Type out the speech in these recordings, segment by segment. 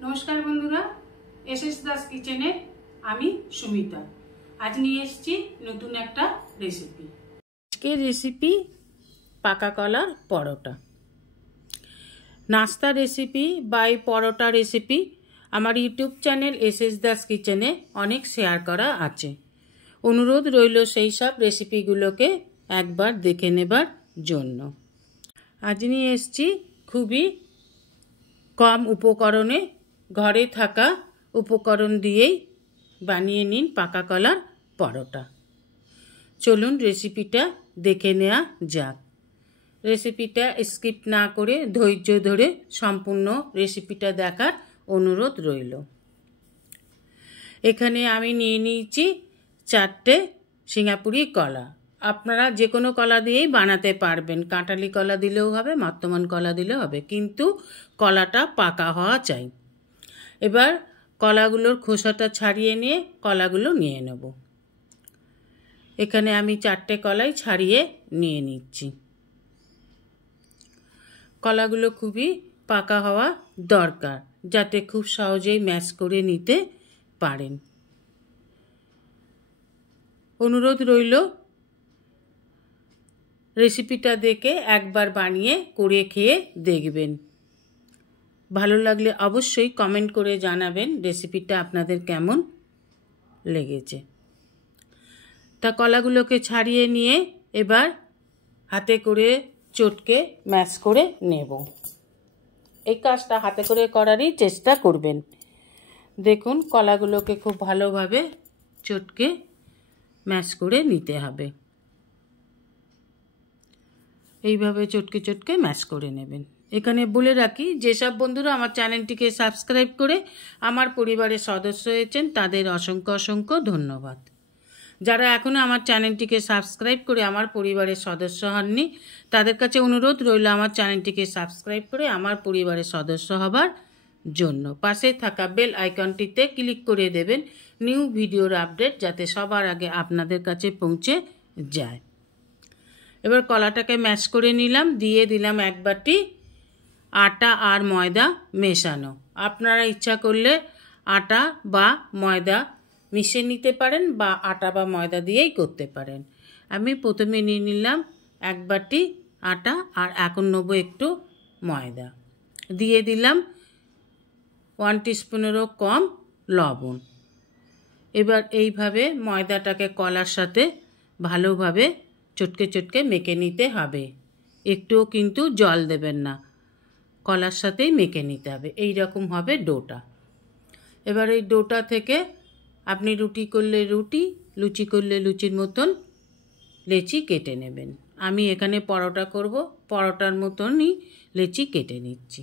नमस्कार बंधुरा एसएस दास किचेने आमी सुमिता आज निये एसेछि नतून एकटा रेसिपि। आजके रेसिपि पाका कलार परोटा। नास्ता रेसिपि बाई परोटा रेसिपि आमार यूट्यूब चैनल एसएस दास किचेने अनेक शेयर करा आछे। अनुरोध रइल सेई सब रेसिपिगुलोके एकबार देखे नेबार जोन्नो। आज निये एसेछि खुबই कम उपकरणे घरे थाका उपकरण दिएई बानिये निन पाका कलार परोटा। चलुन रेसिपिटा देखे नेওয়া যাক। रेसिपिटा स्किप ना करे धैर्य धरे सम्पूर्ण रेसिपिटा देखार अनुरोध रइल। एखाने आमी निये निয়েছি 4টে सिंगापुरी कला। আপনারা যে কোনো কলা দিয়েই বানাতে পারবেন, কাঁঠালি কলা দিলেও হবে, মর্তমান কলা দিলেও হবে, কিন্তু কলাটা পাকা হওয়া চাই। এবার কলাগুলোর খোসাটা ছাড়িয়ে নিয়ে কলাগুলো নিয়ে নেব। এখানে আমি 4টে কলাই ছাড়িয়ে নিয়ে নিচ্ছি। কলাগুলো খুবই পাকা হওয়া দরকার যাতে খুব সহজেই ম্যাশ করে নিতে পারেন। অনুরোধ রইল रेसिपिटा देखे एक बार बानिए करे खेये देखबेन। भालो लागले अवश्यई कमेंट करे जानाबेन रेसिपिटा आपनादेर केमन लेगेছে। ता कलागुलोके छाड़िए निये एबार हाथे करे चटके मैश करे नेब। এই কাজটা হাতে করে করারই চেষ্টা করবেন। দেখুন কলাগুলোকে খুব ভালোভাবে চটকে ম্যাশ করে নিতে হবে। এইভাবে চটকে চটকে ম্যাশ করে নেবেন। এখানে বলে রাখি যেসব বন্ধুরা আমার চ্যানেলটিকে সাবস্ক্রাইব করে আমার পরিবারের সদস্য হয়েছেন তাদের অসংখ্য অসংখ্য ধন্যবাদ। যারা এখনো আমার চ্যানেলটিকে সাবস্ক্রাইব করে আমার পরিবারের সদস্য হননি তাদের কাছে অনুরোধ রইল আমার চ্যানেলটিকে সাবস্ক্রাইব করে আমার পরিবারের সদস্য হবার জন্য। পাশে থাকা বেল আইকনটিতে ক্লিক করে দেবেন নিউ ভিডিওর আপডেট যাতে সবার আগে আপনাদের কাছে পৌঁছে যায়। এবার কলাটাকে ম্যাশ করে নিলাম, দিয়ে দিলাম এক বাটি আটা আর ময়দা মেশানো। আপনারা ইচ্ছা করলে আটা বা ময়দা মিশিয়ে নিতে পারেন বা আটা বা ময়দা দিয়েই করতে পারেন। আমি প্রথমে নিয়ে নিলাম এক বাটি আটা আর এখন নেব একটু ময়দা, দিয়ে দিলাম 1 টিস্পুনেরও কম লবণ। এবার এইভাবে ময়দাটাকে কলার সাথে ভালোভাবে চটকে চটকে মেখে নিতে হবে। একটুও কিন্তু জল দেবেন না, কলার সাথেই মেখে নিতে হবে। এই রকম হবে ডোটা। এবার এই ডোটা থেকে আপনি রুটি করলে রুটি, লুচি করলে লুচির মতন লেচি কেটে নেবেন। আমি এখানে পরোটা করব, পরোটার মতনই লেচি কেটে নিচ্ছি।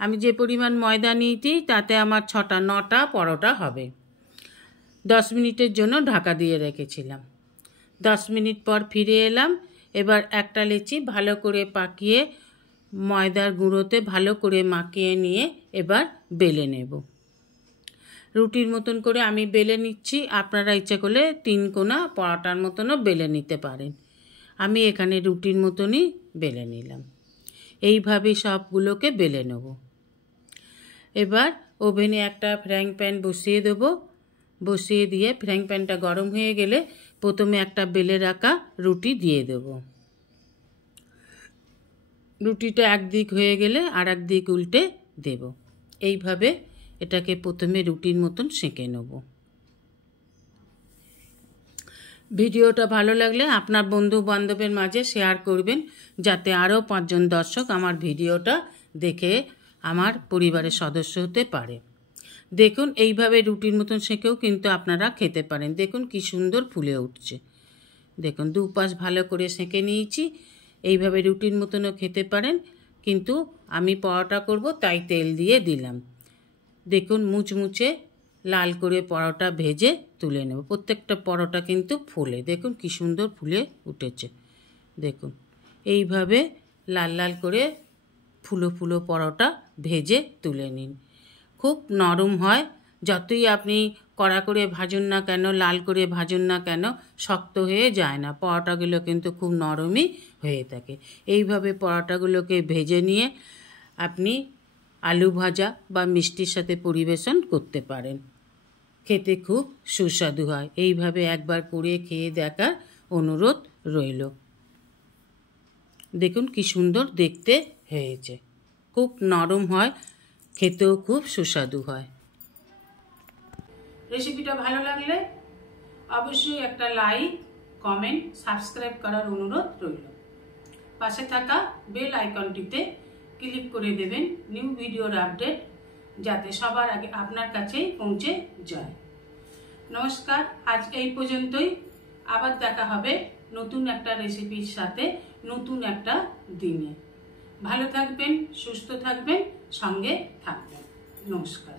আমি যে পরিমাণ ময়দা নিয়েছি তাতে আমার 6টা-9টা পরোটা হবে। 10 মিনিটের জন্য ঢাকা দিয়ে রেখেছিলাম। 10 মিনিট পর ফিরে এলাম। এবার একটা লেচি ভালো করে পাকিয়ে ময়দার গুঁড়োতে ভালো করে মাখিয়ে নিয়ে এবার বেলে নেব। রুটির মতন করে আমি বেলে নিচ্ছি। আপনারা ইচ্ছে করলে 3 কোনা পরোটার মতনও বেলে নিতে পারেন। আমি এখানে রুটির মতনই বেলে নিলাম। এইভাবে সবগুলোকে বেলে নেব। এবার ওভেনে একটা ফ্রাইং প্যান বসিয়ে দেব। বসিয়ে দিয়ে ফ্রাইং প্যানটা গরম হয়ে গেলে প্রথমে একটা বেলে রাখা রুটি দিয়ে দেব। রুটিটা একদিক হয়ে গেলে আর এক দিক উল্টে দেব। এইভাবে এটাকে প্রথমে রুটির মতন সেঁকে নেব। ভিডিওটা ভালো লাগলে আপনার বন্ধু বান্ধবের মাঝে শেয়ার করবেন যাতে আরও 5 জন দর্শক আমার ভিডিওটা দেখে আমার পরিবারের সদস্য হতে পারে। দেখুন এইভাবে রুটির মতন সেঁকেও কিন্তু আপনারা খেতে পারেন। দেখুন কি সুন্দর ফুলে উঠছে। দেখুন দুপাশ ভালো করে সেঁকে নিয়েছি। এইভাবে রুটির মতনও খেতে পারেন, কিন্তু আমি পরোটা করব তাই তেল দিয়ে দিলাম। দেখুন মুচমুচে লাল করে পরোটা ভেজে তুলে নেব। প্রত্যেকটা পরোটা কিন্তু ফুলে, দেখুন কি সুন্দর ফুলে উঠেছে। দেখুন এইভাবে লাল লাল করে ফুলো ফুলো পরোটা ভেজে তুলে নিন। খুব নরম হয়, যতই আপনি কড়া করে ভাজুন না কেন, লাল করে ভাজুন না কেন, শক্ত হয়ে যায় না। পরোটাগুলো কিন্তু খুব নরমই হয়ে থাকে। এইভাবে পরোটাগুলোকে ভেজে নিয়ে আপনি আলু ভাজা বা মিষ্টির সাথে পরিবেশন করতে পারেন। খেতে খুব সুস্বাদু হয়। এইভাবে একবার করে খেয়ে দেখার অনুরোধ রইল। দেখুন কি সুন্দর দেখতে হয়েছে, খুব নরম হয়, খেতেও খুব সুস্বাদু হয়। রেসিপিটা ভালো লাগলে অবশ্যই একটা লাইক, কমেন্ট, সাবস্ক্রাইব করার অনুরোধ রইল। পাশে থাকা বেল আইকনটিতে ক্লিক করে দেবেন নিউ ভিডিওর আপডেট যাতে সবার আগে আপনার কাছেই পৌঁছে যায়। নমস্কার, আজ এই পর্যন্তই। আবার দেখা হবে নতুন একটা রেসিপির সাথে নতুন একটা দিনে। ভালো থাকবেন, সুস্থ থাকবেন, সঙ্গে থাকবেন। নমস্কার।